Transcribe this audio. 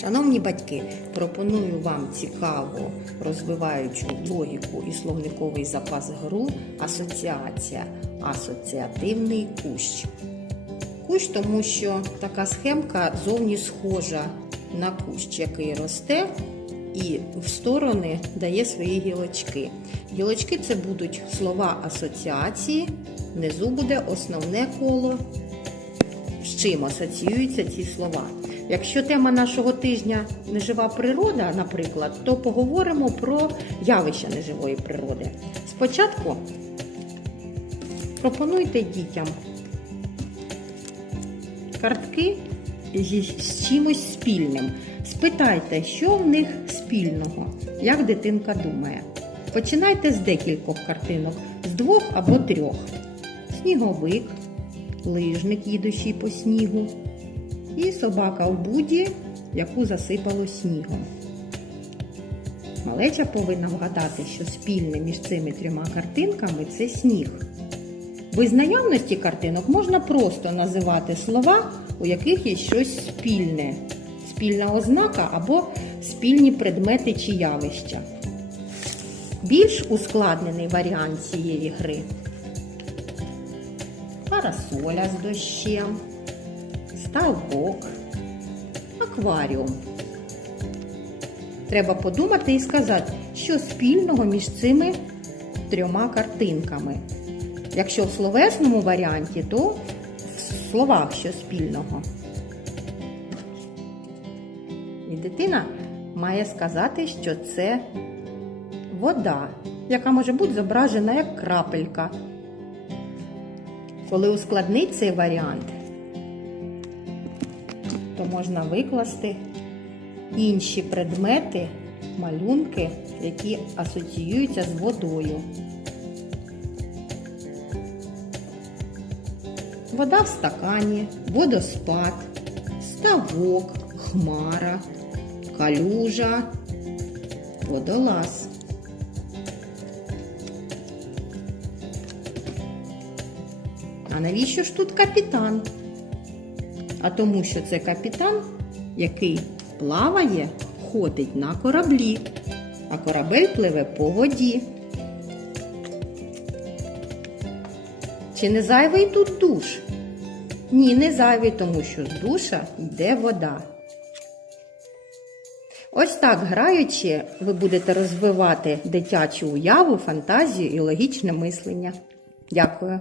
Шановні батьки, пропоную вам цікаву розвиваючу логіку і словниковий запас гру асоціація, асоціативний кущ. Кущ, тому що така схемка зовні схожа на кущ, який росте і в сторони дає свої гілочки. Гілочки це будуть слова асоціації, внизу буде основне коло, чим асоціюються ці слова. Якщо тема нашого тижня нежива природа, наприклад, то поговоримо про явища неживої природи. Спочатку пропонуйте дітям картки з чимось спільним. Спитайте, що в них спільного, як дитинка думає. Починайте з декількох картинок, з двох або трьох. Сніговик, лижник, їдущий по снігу, і собака в буді, яку засипало снігом. Малеча повинна вгадати, що спільне між цими трьома картинками це сніг. Без наявності картинок можна просто називати слова, у яких є щось спільне, спільна ознака або спільні предмети чи явища. Більш ускладнений варіант цієї гри парасоля з дощем, ставок, акваріум. Треба подумати і сказати, що спільного між цими трьома картинками. Якщо в словесному варіанті, то в словах що спільного. І дитина має сказати, що це вода, яка може бути зображена як крапелька. Коли ускладнить цей варіант, то можна викласти інші предмети, малюнки, які асоціюються з водою. Вода в стакані, водоспад, ставок, хмара, калюжа, водолаз. А навіщо ж тут капітан? А тому, що це капітан, який плаває, ходить на кораблі, а корабель пливе по воді. Чи не зайвий тут душ? Ні, не зайвий, тому що з душа йде вода. Ось так, граючи, ви будете розвивати дитячу уяву, фантазію і логічне мислення. Дякую.